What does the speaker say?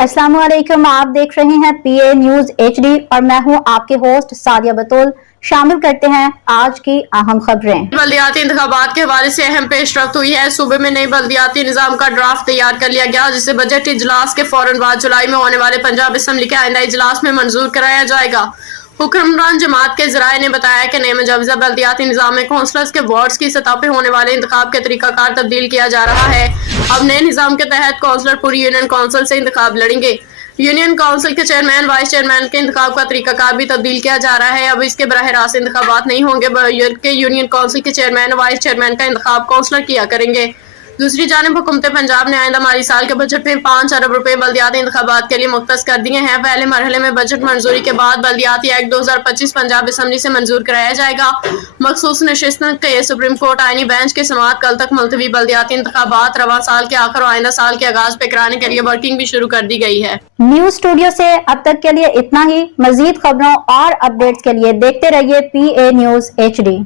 अस्सलाम वालेकुम, आप देख रहे हैं पीए न्यूज एचडी और मैं हूं आपके होस्ट सादिया बतूल। शामिल करते हैं आज की अहम खबरें। बल्दियाती इंतखाबात के हवाले से अहम पेशरफ्त हुई है। सूबे में नई बल्दियाती निजाम का ड्राफ्ट तैयार कर लिया गया, जिसे बजट इजलास के फौरन बाद जुलाई में होने वाले पंजाब असम्बली के आइंदा इजलास में मंजूर कराया जाएगा। हुक्मरान जमात के जराये ने बताया कि नए मुजवजा बल्दियाती निजाम में कौंसलर्स के वार्ड्स की सतह पर होने वाले इंतखाब के तरीकाकार तब्दील किया जा रहा है। अब नए निजाम के तहत कौंसलर पूरी यूनियन काउंसिल से इंतखाब लड़ेंगे। यूनियन काउंसिल के चेयरमैन, वाइस चेयरमैन के इंतखाब का तरीकाकार भी तब्दील किया जा रहा है। अब इसके बराह रास्त इंतखाबात नहीं होंगे, बल्कि यूनियन काउंसिल के चेयरमैन, वाइस चेयरमैन का इंतखाब काउंसलर किया करेंगे। दूसरी जानिब हुकूमत पंजाब ने आइंदा माली साल के बजट में 5 अरब रुपए बल्दियाती इंतखाबात के लिए मुख्तस कर दिए हैं। पहले मरहले में बजट मंजूरी के बाद बल्दियाती एक्ट 2025 पंजाब असम्बली से मंजूर कराया जाएगा। मखसूस नशिस्त के सुप्रीम कोर्ट आईनी बेंच की समाअत कल तक मुलतवी। बल्दियाती इंतखाबात रवां साल के आखिर और आइंदा साल के आगाज पे कराने के लिए वर्किंग भी शुरू कर दी गई है। न्यूज स्टूडियो से अब तक के लिए इतना ही। मजीद खबरों और अपडेट्स के लिए देखते रहिए पीए न्यूज एचडी।